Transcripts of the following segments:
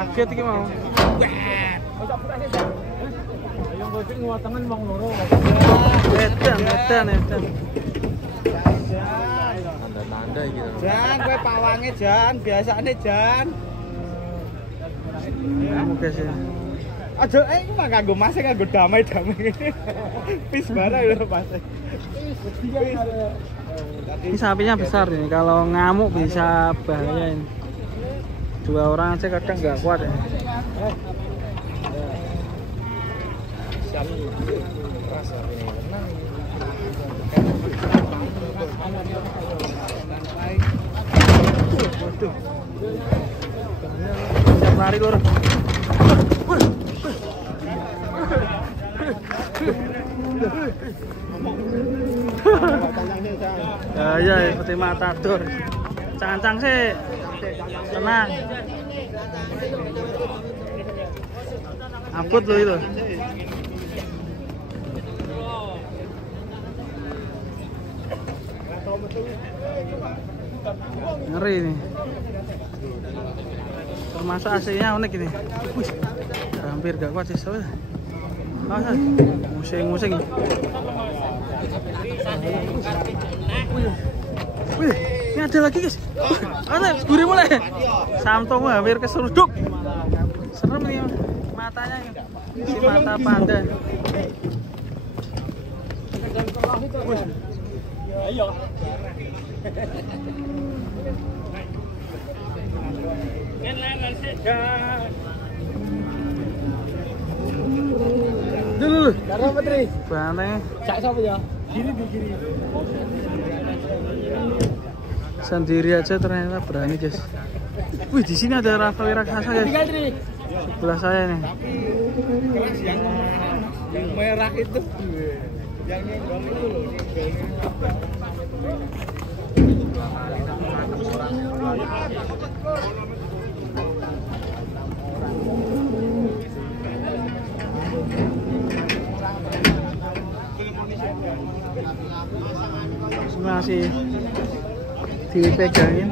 Kaget iki mau. Ayo gocek nguatangan wong loro. Edan. Tanda-tanda iki. Jan, kowe pawange Jan, biasane Jan. Kamu guys ya. Aja iku mah kanggo Mas kanggo damai-damai ngene. Pis barang lho Mas. Ini sapinya besar nih, kalau ngamuk bisa bahaya ini. 2 orang aja kadang nggak kuat ya. Waduh. Siap lari lur. Ya seperti matador. Cancang sih. Tenang. Abut loh itu. Ngeri nih. Termasuk aslinya unik ini. Wih, hampir gak kuat sih soalnya. Musing-musing. Wih, ini ada lagi guys. Ada gurih mulai. Samto hampir keseruduk. Serem nih matanya. Si mata panda. Ayo. Dulu. Karo Petri. Banteng. Cak sapa ya? Kiri di kiri. Sendiri aja ternyata berani guys. Wih, di sini ada Rafael raksasa guys. Sebelah saya nih. Keras yang merah itu. Yang nyenggol itu loh, masih dipegangin.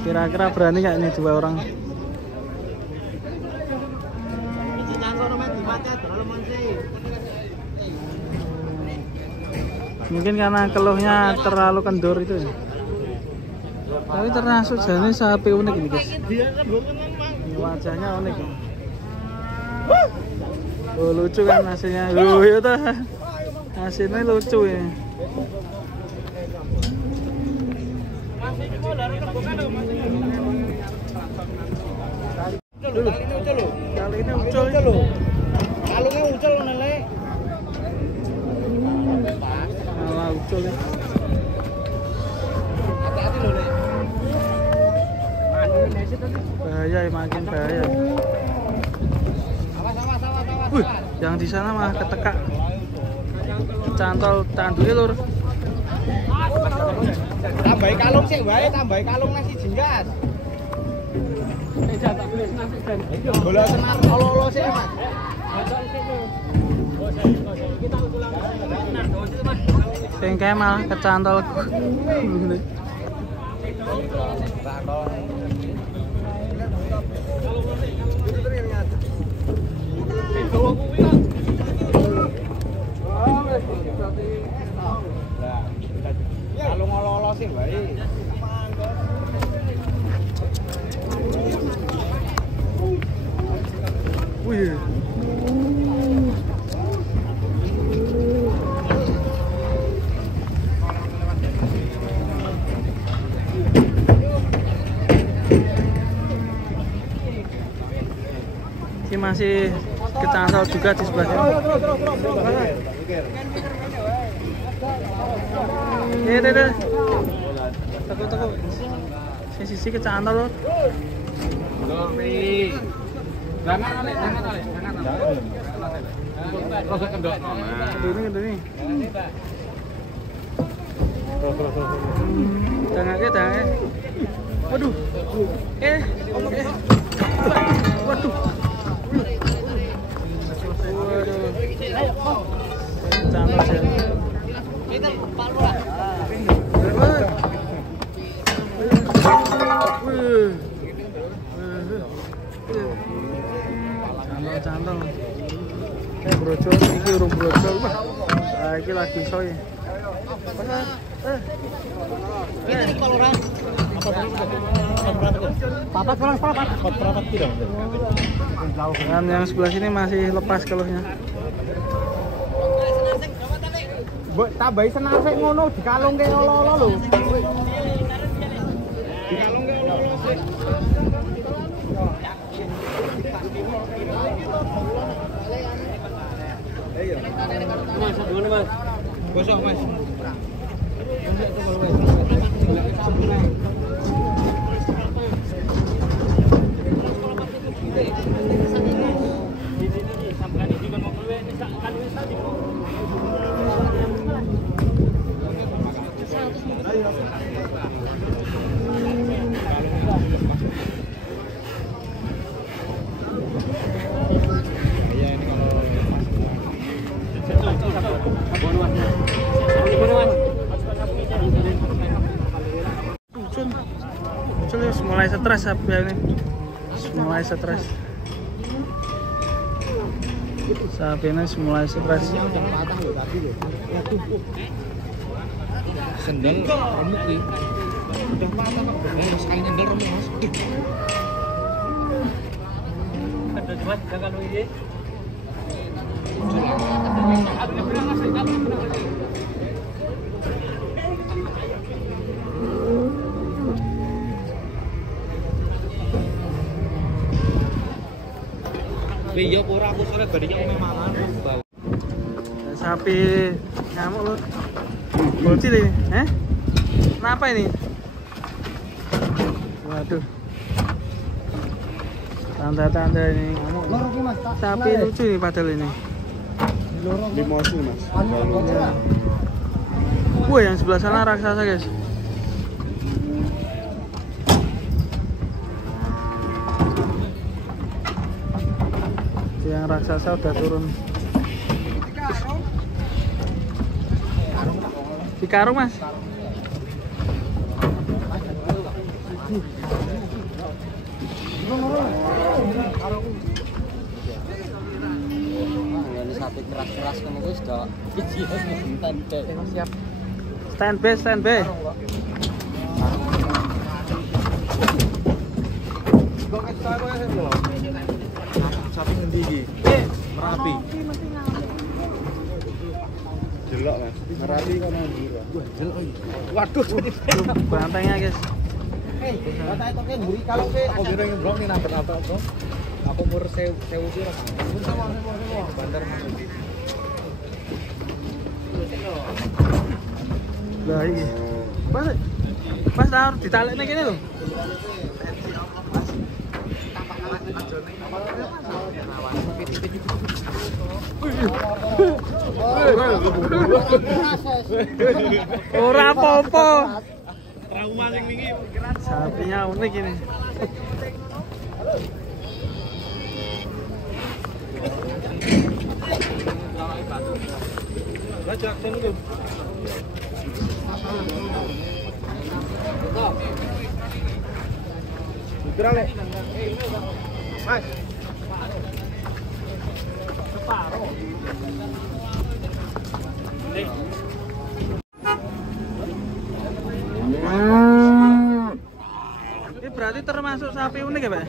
Kira-kira berani nggak nih 2 orang? Mungkin karena keluhnya terlalu kendor itu. Tapi termasuk jenis sapi unik ini guys. Wajahnya unik. Oh lucu kan hasilnya. Oh iya tuh. Hasilnya lucu ya. Kali ini ucul loh. Kalungnya ucul Nele. Malah ucul ya. Hati-hati loh Nek. Bahaya, makin bahaya. Awas. Wih, yang di sana mah ketekak. Cantol tanduknya lur. Tambahi kalung sih wae, tambahi kalung nasi jenggas. Bola senar olo-olo sih Mas. Sing kemal kecantol. Kalung olo-olo sih wae. Wih. Ini masih kecantol juga di sebelah sini. Deh. Teko. Sisi kecantol loh. Jangan ale. Rasa kendor. Kendini. Jangan. Waduh. Waduh. Cantol sih. Saiki lagi soy. Ini koloran. Papat tidak. Dan yang sebelah sini masih lepas keluhnya. Mbok tambahi senar sik ngono dikalungke olo-olo lho. Dikalungke olo-olo sik. Ayo. Mas, gimana Mas? Gosok Mas. Mulai stres ya ini. Mulai stres. Sapi ini mulai stres. Sendal remuk nih. Udah patah kok. Udah sekali sendal remuk Mas. Ada cuma jangan ini. Iya, ora aku sore barinya mangan. Sapi ngamuk lu. Bocil ini, Kenapa ini? Waduh. Tanda-tanda ini ngamuk. Sapi lucu ini padahal ini. Limosu Mas. Wah, yang sebelah sana raksasa, guys. Yang raksasa udah turun. Di karung Mas. Ini sapi keras-keras kamu guys, sudah Siap. Stand by. Sapi ngendi iki? Merapi. Jelok Mas. Merapi kono ndi, Pak? Wah, jelok iki. Waduh, jadi Bantengnya, guys. Banteng itu mburi kalau ke obiro ngeblok nih nabrak bro. Aku umur 1000 piro. Sama. Bandar Mas. Lah iki. Pas harus ditalekne kene lho. Ora apa-apa. Trauma sing wingi. Sapinya unik ini. Lajak ten itu. Putra le. Mas. Separo. Ini berarti termasuk sapi unik ya, Pak?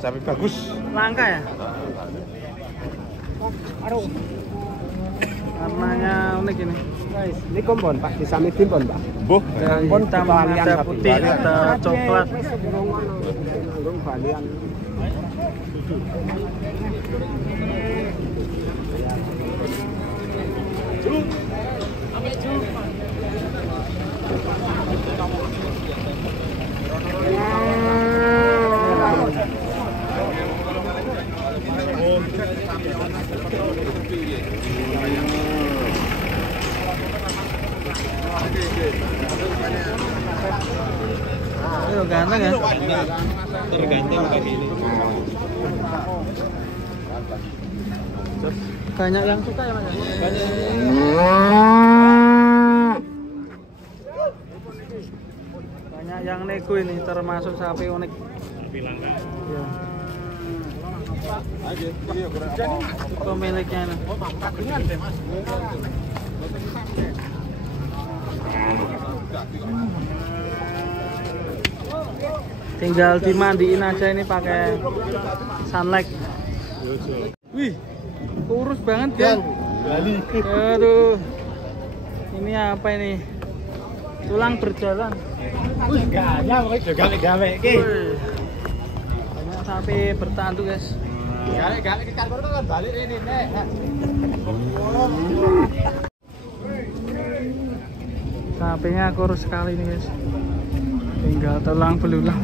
Sapi bagus. Langka ya? Aduh. Warnanya unik ini. Ini kompon Pak, disami timpon Pak. Boh, Ada hitam, ada putih, ada coklat. Ini ganteng ya? Tergantung kaki ini. Banyak yang suka ya, Mas? Banyak yang nego ini, termasuk sapi unik. Sapi langka. Ya. Aja, iya kurang apa. Pemiliknya ini. Tinggal dimandiin aja ini pakai sunlight. Wih, kurus banget kan? Aduh, ini apa ini? Tulang berjalan. Wih, gak gawe iki. Banyak sapi bertanduk guys. Gawe di kantor kan balik ini nek. Sapinya kurus sekali nih guys. Tinggal tulang belulang.